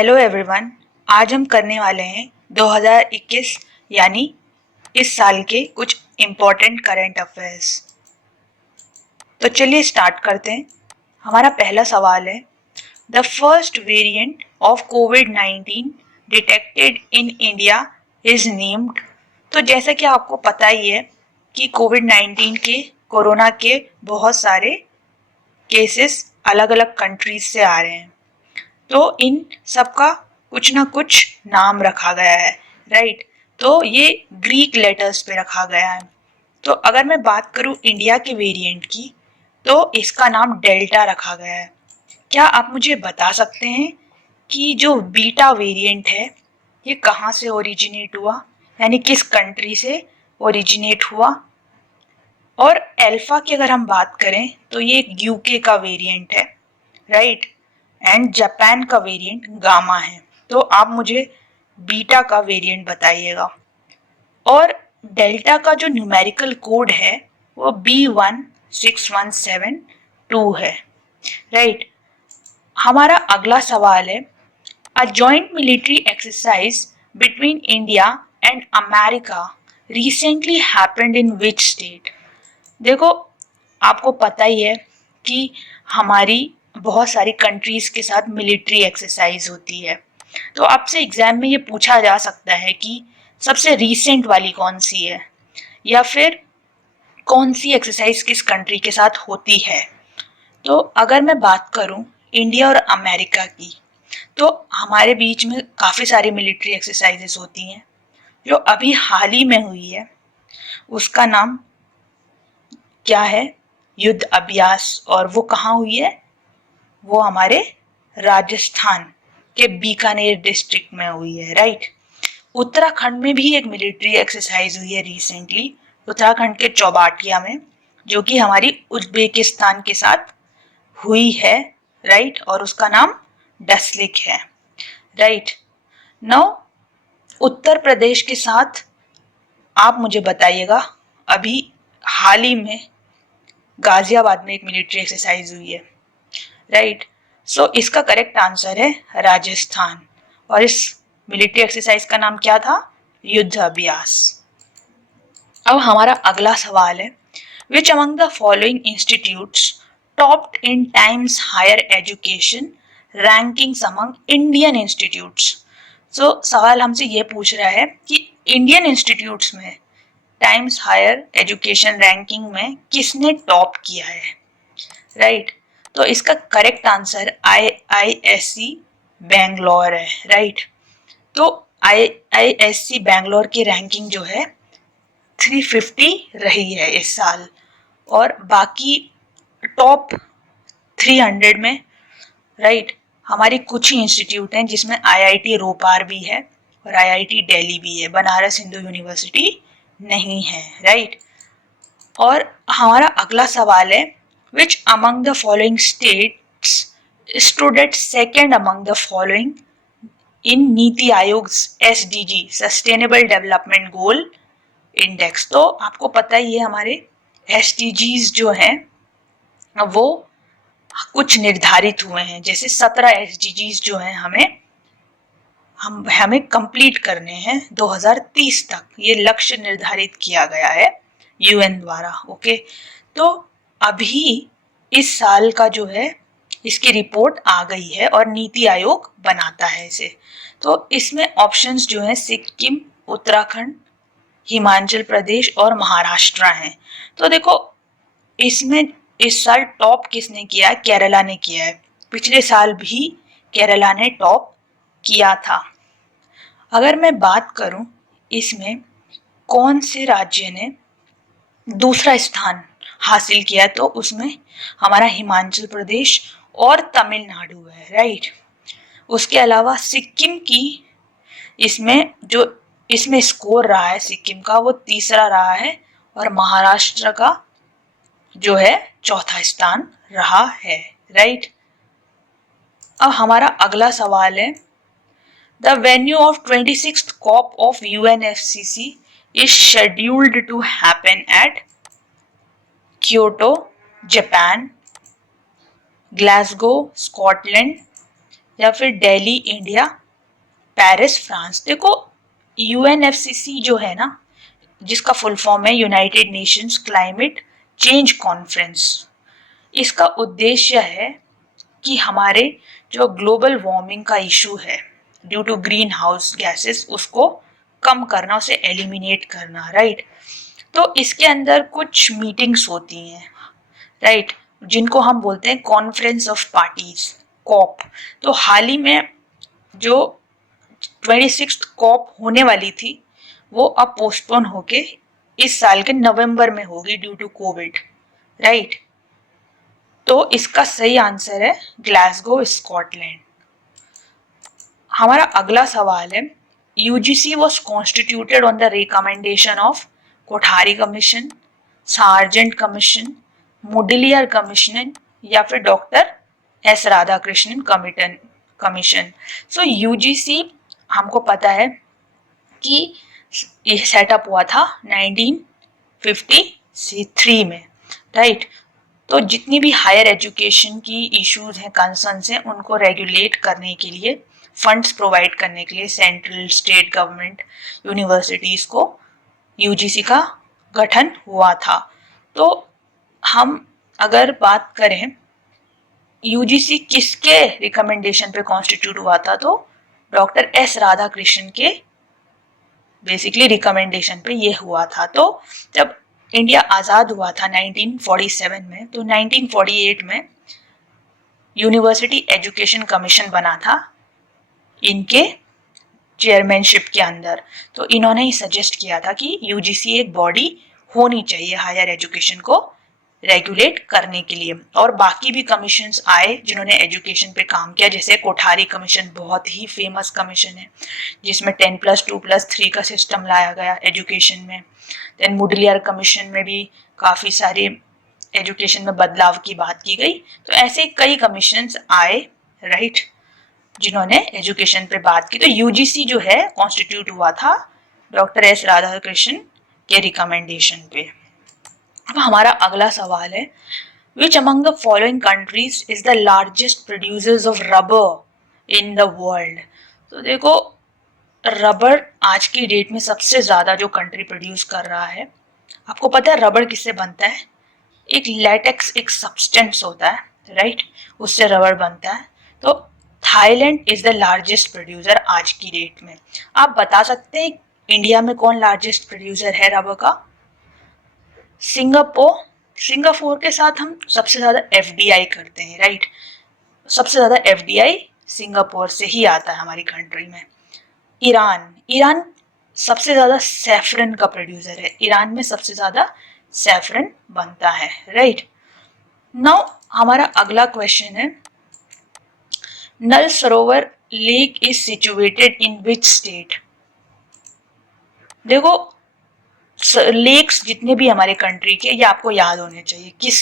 Hello everyone. आज हम करने वाले हैं 2021 यानी इस साल के कुछ इम्पोर्टेंट करंट अफेयर्स। तो चलिए स्टार्ट करते हैं। हमारा पहला सवाल है, the first variant of covid detected in India is named. तो जैसा कि आपको पता ही है कि कोविड-19 के कोरोना के बहुत सारे केसेस अलग अलग कंट्रीज से आ रहे हैं, तो इन सबका कुछ ना कुछ नाम रखा गया है, राइट। तो ये ग्रीक लेटर्स पे रखा गया है। तो अगर मैं बात करूं इंडिया के वेरिएंट की, तो इसका नाम डेल्टा रखा गया है। क्या आप मुझे बता सकते हैं कि जो बीटा वेरिएंट है ये कहाँ से ओरिजिनेट हुआ, यानी किस कंट्री से ओरिजिनेट हुआ? और अल्फा की अगर हम बात करें तो ये एक यूके का वेरिएंट है, राइट। एंड जापान का वेरिएंट गामा है। तो आप मुझे बीटा का वेरिएंट बताइएगा। और डेल्टा का जो न्यूमेरिकल कोड है वो B16172 है, राइट। हमारा अगला सवाल है, a joint military exercise between India and America recently happened in which state? देखो, आपको पता ही है कि हमारी बहुत सारी कंट्रीज के साथ मिलिट्री एक्सरसाइज होती है। तो आपसे एग्जाम में ये पूछा जा सकता है कि सबसे रीसेंट वाली कौन सी है, या फिर कौन सी एक्सरसाइज किस कंट्री के साथ होती है। तो अगर मैं बात करूं इंडिया और अमेरिका की, तो हमारे बीच में काफ़ी सारी मिलिट्री एक्सरसाइजेस होती हैं। जो अभी हाल ही में हुई है उसका नाम क्या है? युद्ध अभ्यास। और वो कहाँ हुई है? वो हमारे राजस्थान के बीकानेर डिस्ट्रिक्ट में हुई है, राइट। उत्तराखंड में भी एक मिलिट्री एक्सरसाइज हुई है रिसेंटली, उत्तराखंड के चौबाटिया में, जो कि हमारी उज्बेकिस्तान के साथ हुई है, राइट। और उसका नाम डसलिक है, राइट। नौ उत्तर प्रदेश के साथ आप मुझे बताइएगा, अभी हाल ही में गाजियाबाद में एक मिलिट्री एक्सरसाइज हुई है, राइट। सो इसका करेक्ट आंसर है राजस्थान। और इस मिलिट्री एक्सरसाइज का नाम क्या था? युद्ध अभ्यास। अब हमारा अगला सवाल है, which among the following institutes topped in Times Higher Education rankings among Indian institutes? So सवाल हमसे ये पूछ रहा है कि इंडियन इंस्टीट्यूट्स में टाइम्स हायर एजुकेशन रैंकिंग में किसने टॉप किया है, राइट। तो इसका करेक्ट आंसर IISc बैंगलोर है, राइट। तो IISc बैंगलोर की रैंकिंग जो है 350 रही है इस साल। और बाकी टॉप 300 में, राइट, हमारी कुछ ही इंस्टीट्यूट हैं, जिसमें IIT रोपार भी है और IIT दिल्ली भी है, बनारस हिंदू यूनिवर्सिटी नहीं है, राइट। और हमारा अगला सवाल है, which among the following states stood at second among the following in नीति आयोग's SDG sustainable development goal index? तो आपको पता ही है हमारे SDGs जो हैं वो कुछ निर्धारित हुए हैं, जैसे 17 SDGs जो हैं हमें कंप्लीट करने हैं 2030 तक, ये लक्ष्य निर्धारित किया गया है UN द्वारा, ओके। तो अभी इस साल का जो है इसकी रिपोर्ट आ गई है और नीति आयोग बनाता है इसे। तो इसमें ऑप्शंस जो हैं सिक्किम, उत्तराखंड, हिमाचल प्रदेश और महाराष्ट्र हैं। तो देखो, इसमें इस साल टॉप किसने किया है? केरला ने किया है। पिछले साल भी केरला ने टॉप किया था। अगर मैं बात करूं इसमें कौन से राज्य ने दूसरा स्थान हासिल किया, तो उसमें हमारा हिमाचल प्रदेश और तमिलनाडु है, राइट। उसके अलावा सिक्किम की इसमें स्कोर रहा है सिक्किम का, वो तीसरा रहा है। और महाराष्ट्र का जो है चौथा स्थान रहा है, राइट। अब हमारा अगला सवाल है, the venue of 26th COP of UNFCCC is scheduled to happen at Kyoto Japan, Glasgow Scotland, या फिर दिल्ली इंडिया, पेरिस फ्रांस। देखो यूएनएफसीसी जो है ना, जिसका फुल फॉर्म है United Nations climate change conference, इसका उद्देश्य है कि हमारे जो ग्लोबल वार्मिंग का इशू है due to greenhouse gases, उसको कम करना, उसे एलिमिनेट करना, राइट। तो इसके अंदर कुछ मीटिंग्स होती हैं, राइट, जिनको हम बोलते हैं कॉन्फ्रेंस ऑफ पार्टीज, कॉप। तो हाल ही में जो 26 कॉप होने वाली थी वो अब पोस्टपोन होके इस साल के नवंबर में होगी ड्यू टू कोविड, राइट। तो इसका सही आंसर है ग्लासगो, स्कॉटलैंड। हमारा अगला सवाल है, UGC was constituted on the recommendation of Kothari commission, Sargent commission, Mudaliar commission या फिर doctor S Radhakrishnan commission. So UGC हमको पता है कि ये सेटअप हुआ था 1953 में, राइट। तो जितनी भी हायर एजुकेशन की इश्यूज हैं, कंसर्न्स हैं, उनको रेगुलेट करने के लिए, फंड्स प्रोवाइड करने के लिए सेंट्रल स्टेट गवर्नमेंट यूनिवर्सिटीज को यूजीसी का गठन हुआ था। तो हम अगर बात करें यूजीसी किसके रिकमेंडेशन पे कॉन्स्टिट्यूट हुआ था, तो डॉक्टर एस राधाकृष्णन के बेसिकली रिकमेंडेशन पे ये हुआ था। तो जब इंडिया आज़ाद हुआ था 1947 में, तो 1948 में यूनिवर्सिटी एजुकेशन कमीशन बना था इनके चेयरमैनशिप के अंदर। तो इन्होंने ही सजेस्ट किया था कि यूजीसी एक बॉडी होनी चाहिए हायर एजुकेशन को रेगुलेट करने के लिए। और बाकी भी कमीशंस आए जिन्होंने एजुकेशन पे काम किया, जैसे कोठारी कमीशन बहुत ही फेमस कमीशन है, जिसमें 10+2+3 का सिस्टम लाया गया एजुकेशन में। देन मुडलियर कमीशन में भी काफ़ी सारे एजुकेशन में बदलाव की बात की गई। तो ऐसे कई कमीशंस आए, राइट, जिन्होंने एजुकेशन पे बात की। तो यूजीसी जो है कॉन्स्टिट्यूट हुआ था डॉक्टर एस राधाकृष्णन के रिकमेंडेशन पे। अब हमारा अगला सवाल है, which among the following countries is the largest producers of rubber in the world. तो देखो रबर आज की डेट में सबसे ज्यादा जो कंट्री प्रोड्यूस कर रहा है, आपको पता है रबर किससे बनता है? एक लेटेक्स एक सब्सटेंस होता है, राइट, उससे रबर बनता है। तो Thailand is the largest producer आज की डेट में। आप बता सकते हैं इंडिया में कौन लार्जेस्ट प्रोड्यूसर है रबर का? सिंगापुर के साथ हम सबसे ज्यादा एफडीआई करते हैं, राइट। सबसे ज्यादा एफडीआई सिंगापुर से ही आता है हमारी कंट्री में। ईरान सबसे ज्यादा सैफरन का प्रोड्यूसर है, ईरान में सबसे ज्यादा सैफरन बनता है, राइट। नाउ हमारा अगला क्वेश्चन है, नल सरोवर lake is situated in which state. देखो लेक्स जितने भी हमारे कंट्री के, ये आपको याद होने चाहिए किस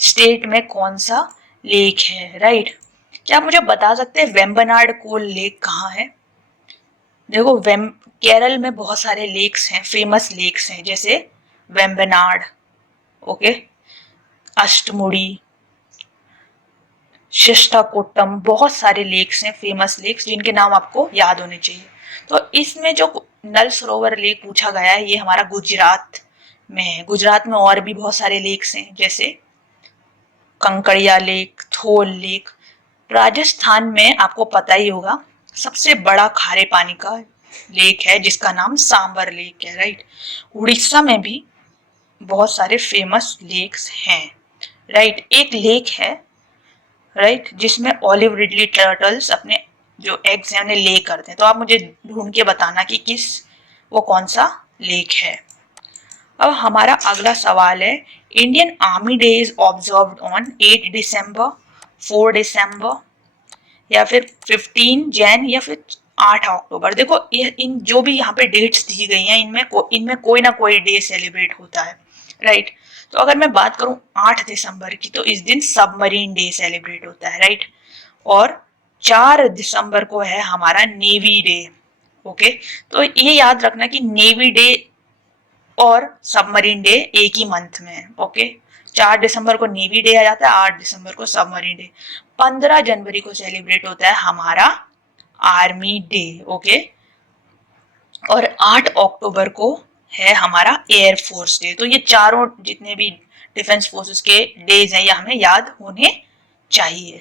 स्टेट में कौन सा लेक है, राइट। क्या आप मुझे बता सकते हैं वेम्बनाड कोल लेक कहाँ है? देखो केरल में बहुत सारे लेक्स हैं, फेमस लेक्स हैं, जैसे वेम्बनाड, ओके, अष्टमुड़ी, शिष्टाकोट्टम, बहुत सारे लेक्स हैं, फेमस लेक्स, जिनके नाम आपको याद होने चाहिए। तो इसमें जो नल सरोवर लेक पूछा गया है, ये हमारा गुजरात में है। गुजरात में और भी बहुत सारे लेक्स हैं, जैसे कंकड़िया लेक, थोल लेक। राजस्थान में आपको पता ही होगा सबसे बड़ा खारे पानी का लेक है जिसका नाम सांबर लेक है, राइट। उड़ीसा में भी बहुत सारे फेमस लेक्स हैं, राइट। एक लेक है, राइट, जिसमें ऑलिव रिडली टर्टल्स अपने जो एग्स हैं उन्हें ले करते हैं। तो आप मुझे ढूंढ के बताना कि वो कौन सा लेक है। अब हमारा अगला सवाल है, Indian army day is observed on 8 दिसंबर, 4 दिसंबर या फिर 15 जैन या फिर 8 अक्टूबर। देखो ये इन जो भी यहाँ पे डेट्स दी गई हैं, इनमें कोई ना कोई डे सेलिब्रेट होता है, राइट। तो अगर मैं बात करूं 8 दिसंबर की, तो इस दिन सबमरीन डे सेलिब्रेट होता है, राइट। और 4 दिसंबर को है हमारा नेवी डे, ओके। तो ये याद रखना कि नेवी डे और सबमरीन डे एक ही मंथ में है, ओके। 4 दिसंबर को नेवी डे आ जाता है, 8 दिसंबर को सबमरीन डे, 15 जनवरी को सेलिब्रेट होता है हमारा आर्मी डे, ओके। और 8 अक्टूबर को है हमारा एयरफोर्स डे। तो ये चारों जितने भी डिफेंस फोर्सेस के डेज हैं ये हमें याद होने चाहिए।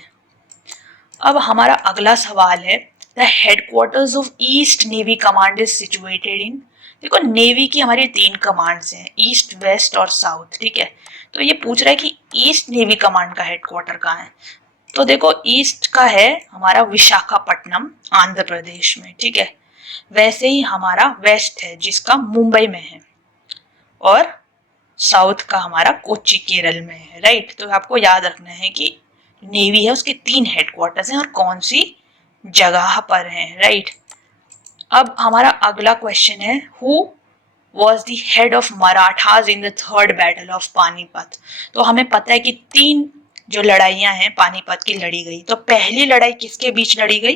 अब हमारा अगला सवाल है, the headquarters of east navy command is situated in. देखो नेवी की हमारी 3 कमांड्स हैं, ईस्ट, वेस्ट और साउथ, ठीक है। तो ये पूछ रहा है कि ईस्ट नेवी कमांड का हेडक्वार्टर कहाँ है। तो देखो ईस्ट का है हमारा विशाखापट्टनम, आंध्र प्रदेश में, ठीक है। वैसे ही हमारा वेस्ट है जिसका मुंबई में है, और साउथ का हमारा कोच्चि केरल में है, राइट। तो आपको याद रखना है कि नेवी है उसके 3 हेडक्वार्टर्स हैं और कौन सी जगह पर हैं, राइट। अब हमारा अगला क्वेश्चन है, who was the head of Marathas in the third battle of Panipat. तो हमें पता है कि 3 जो लड़ाइयां हैं पानीपत की लड़ी गई। तो पहली लड़ाई किसके बीच लड़ी गई?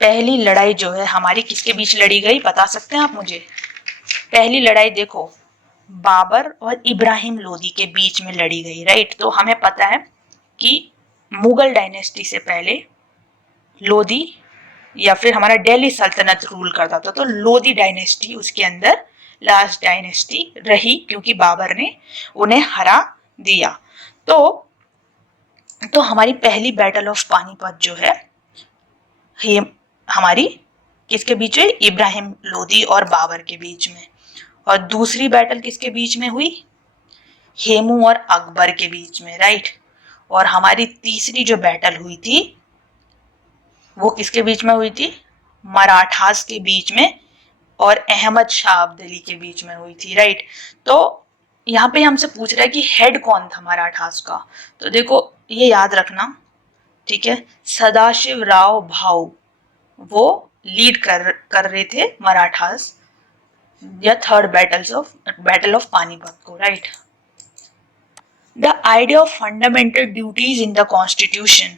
पहली लड़ाई जो है हमारी किसके बीच लड़ी गई, बता सकते हैं आप मुझे? पहली लड़ाई देखो बाबर और इब्राहिम लोदी के बीच में लड़ी गई, राइट। तो हमें पता है कि मुगल डायनेस्टी से पहले लोदी या फिर हमारा दिल्ली सल्तनत रूल करता था, तो लोदी डायनेस्टी उसके अंदर लास्ट डायनेस्टी रही क्योंकि बाबर ने उन्हें हरा दिया। तो हमारी पहली बैटल ऑफ पानीपत जो है ये हमारी किसके बीच है? इब्राहिम लोदी और बाबर के बीच में। और दूसरी बैटल किसके बीच में हुई? हेमू और अकबर के बीच में, राइट। और हमारी तीसरी जो बैटल हुई थी वो किसके बीच में हुई थी? मराठास के बीच में और अहमद शाह अब्दाली के बीच में हुई थी, राइट। तो यहाँ पे हमसे पूछ रहा है कि हेड कौन था मराठास का। तो देखो ये याद रखना, ठीक है, सदाशिव राव भाऊ वो लीड कर रहे थे मराठास या थर्ड बैटल ऑफ पानीपत को, right. The idea of fundamental duties in the constitution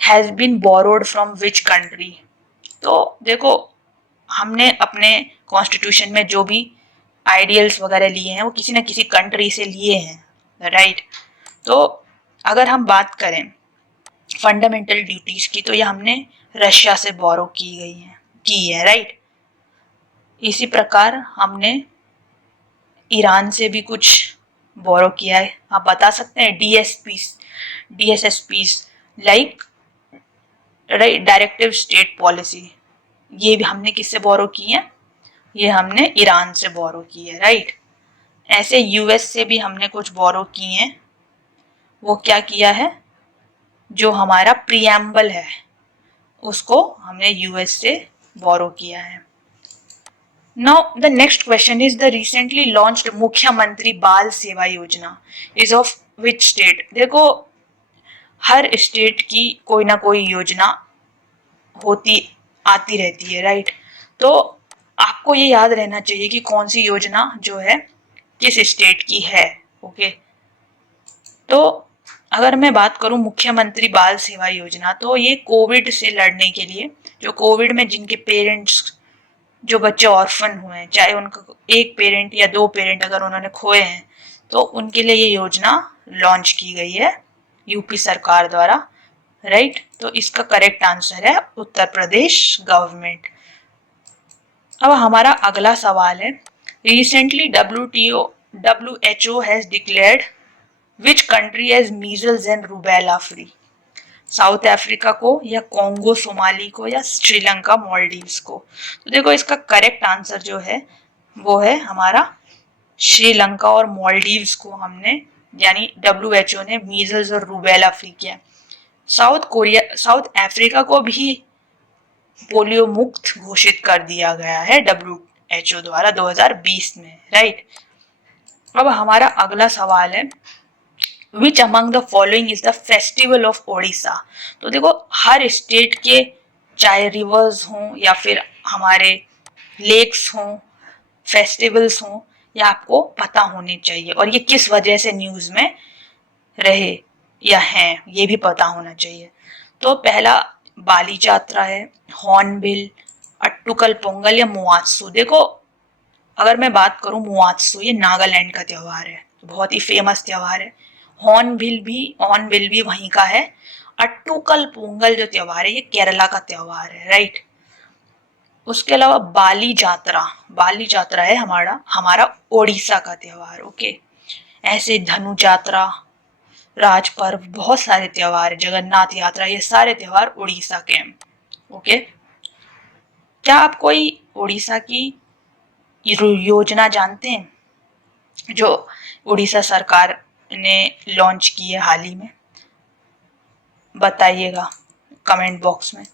has been borrowed from which country. तो देखो हमने अपने कॉन्स्टिट्यूशन में जो भी आइडियल्स वगैरह लिए हैं वो किसी न किसी कंट्री से लिए हैं, राइट। तो अगर हम बात करें फंडामेंटल ड्यूटीज की तो ये हमने रशिया से बोरो की है, राइट। इसी प्रकार हमने ईरान से भी कुछ बोरो किया है। आप बता सकते हैं DSSPs like right, directive state policy, ये भी हमने किससे बोरो की है? ये हमने ईरान से बोरो की है, राइट। ऐसे यूएस से भी हमने कुछ बोरो की हैं। वो क्या किया है? जो हमारा प्रीएम्बल है उसको हमने यूएस से बोरो किया है। Now the next question is the recently launched मुख्यमंत्री बाल सेवा योजना इज ऑफ विच स्टेट। देखो हर स्टेट की कोई ना कोई योजना आती रहती है, राइट। तो आपको ये याद रहना चाहिए कि कौन सी योजना जो है किस स्टेट की है, ओके। तो अगर मैं बात करूं मुख्यमंत्री बाल सेवा योजना, तो ये कोविड से लड़ने के लिए, जो कोविड में जिनके पेरेंट्स, जो बच्चे ऑर्फन हुए हैं, चाहे उनका एक पेरेंट या 2 पेरेंट अगर उन्होंने खोए हैं, तो उनके लिए ये योजना लॉन्च की गई है यूपी सरकार द्वारा, राइट। तो इसका करेक्ट आंसर है उत्तर प्रदेश गवर्नमेंट। अब हमारा अगला सवाल है, recently WHO has declared which country as measles and rubella free. South Africa को या कॉन्गो सोमाली को या श्रीलंका मालदीव्स को। तो देखो इसका करेक्ट आंसर जो है वो है हमारा श्रीलंका और मालदीव्स को हमने यानी WHO ने मीजल्स और रूबेला फ्री किया। साउथ अफ्रीका को भी पोलियो मुक्त घोषित कर दिया गया है WHO द्वारा 2020 में, राइट। अब हमारा अगला सवाल है, Which among the following is the festival of Odisha। तो देखो हर स्टेट के चाहे रिवर्स हों या फिर हमारे लेक्स हों, फेस्टिवल्स हों, ये आपको पता होने चाहिए और ये किस वजह से न्यूज में रहे या हैं ये भी पता होना चाहिए। तो पहला बाली यात्रा है, हॉर्नबिल, अट्टुकल पोंगल या मुआत्सु। देखो अगर मैं बात करूं मुआत्सु, ये नागालैंड का त्योहार है, बहुत ही फेमस त्योहार है। हॉर्नबिल भी वहीं का है। अट्टूकल पोंगल जो त्योहार है ये केरला का त्योहार है, राइट। उसके अलावा बाली जात्रा है हमारा ओडिशा का त्योहार, ओके। ऐसे धनु जात्रा, राज पर्व, बहुत सारे त्योहार, जगन्नाथ यात्रा, ये सारे त्योहार उड़ीसा के हैं, ओके। क्या आप कोई उड़ीसा की योजना जानते हैं जो उड़ीसा सरकार ने लॉन्च की है हाल ही में? बताइएगा कमेंट बॉक्स में।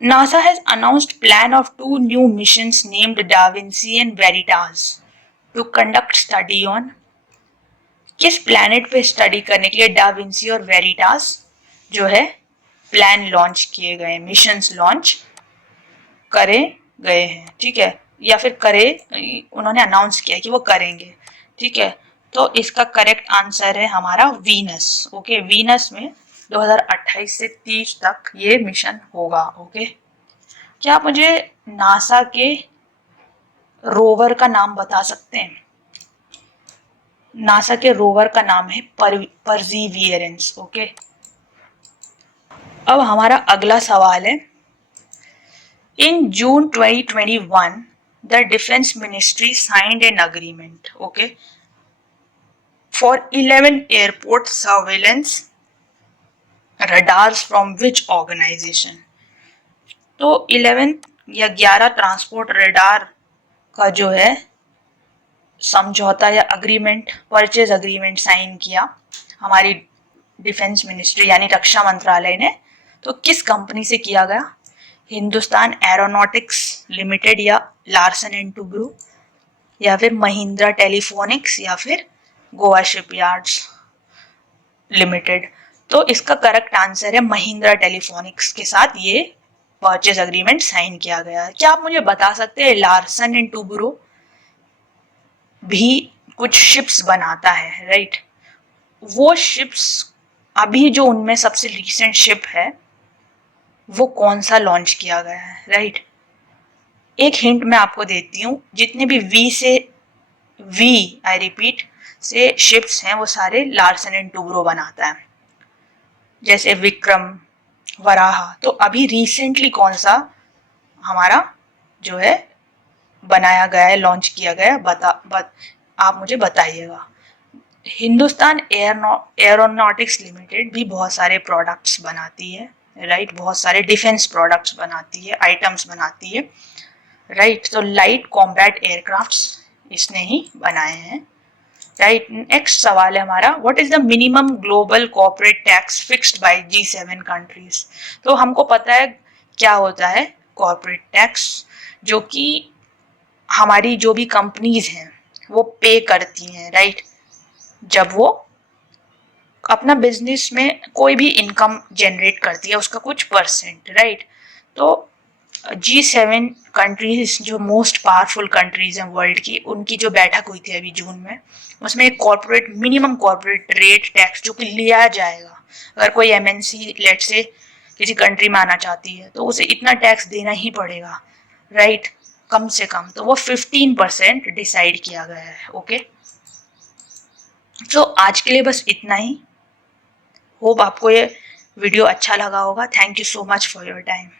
NASA has announced plan of 2 new missions named Da Vinci and Veritas to conduct study on। किस प्लैनेट पे स्टडी करने के लिए डा विंसी और वेरिटास जो है प्लान लॉन्च किए गए, मिशंस लॉन्च करे गए हैं, ठीक है, या फिर उन्होंने अनाउंस किया कि वो करेंगे, ठीक है। तो इसका करेक्ट आंसर है हमारा वीनस, ओके। वीनस में 2028 से 30 तक ये मिशन होगा, ओके। क्या आप मुझे नासा के रोवर का नाम बता सकते हैं? नासा के रोवर का नाम है परजीवियरेंस, ओके। अब हमारा अगला सवाल है, in June 2021 the defence ministry signed an agreement, okay, for 11 airport surveillance radars from which organisation. तो 11 ट्रांसपोर्ट रडार का जो है समझौता या अग्रीमेंट, परचेज अग्रीमेंट साइन किया हमारी डिफेंस मिनिस्ट्री यानी रक्षा मंत्रालय ने। तो किस कंपनी से किया गया? हिंदुस्तान एरोनॉटिक्स लिमिटेड या लार्सन एंड टुब्रो, या फिर महिंद्रा टेलीफोनिक्स, या फिर गोवा शिपयार्ड्स लिमिटेड। तो इसका करेक्ट आंसर है महिंद्रा टेलीफोनिक्स के साथ ये परचेज अग्रीमेंट साइन किया गया है। क्या आप मुझे बता सकते हैं लार्सन एंड टुब्रो भी कुछ शिप्स बनाता है, राइट। वो शिप्स अभी जो उनमें सबसे रिसेंट शिप है वो कौन सा लॉन्च किया गया है, राइट। एक हिंट मैं आपको देती हूँ, जितने भी आई रिपीट से शिप्स हैं वो सारे लार्सन एंड टुब्रो बनाता है, जैसे विक्रम, वराहा। तो अभी रिसेंटली कौन सा हमारा जो है बनाया गया है, लॉन्च किया गया है, आप मुझे बताइएगा। हिंदुस्तान एरोनॉटिक्स लिमिटेड भी बहुत सारे प्रोडक्ट्स बनाती है, राइट। बहुत सारे डिफेंस प्रोडक्ट्स बनाती है, आइटम्स बनाती है, राइट। तो लाइट कॉम्बैट एयरक्राफ्ट्स इसने ही बनाए हैं, राइट। नेक्स्ट सवाल है हमारा, what is the minimum global corporate tax fixed by G7 countries. तो हमको पता है क्या होता है कॉर्पोरेट टैक्स, जो कि हमारी जो भी कंपनीज हैं वो पे करती हैं, राइट। जब वो अपना बिजनेस में कोई भी इनकम जनरेट करती है उसका कुछ परसेंट, राइट। तो G7 कंट्रीज जो मोस्ट पावरफुल कंट्रीज हैं वर्ल्ड की, उनकी जो बैठक हुई थी अभी जून में, उसमें एक मिनिमम कॉर्पोरेट रेट टैक्स जो कि लिया जाएगा। अगर कोई MNC लेट से किसी कंट्री में आना चाहती है तो उसे इतना टैक्स देना ही पड़ेगा, राइट, कम से कम। तो वो 15% डिसाइड किया गया है, ओके। तो आज के लिए बस इतना ही। होप आपको ये वीडियो अच्छा लगा होगा। Thank you so much for your time.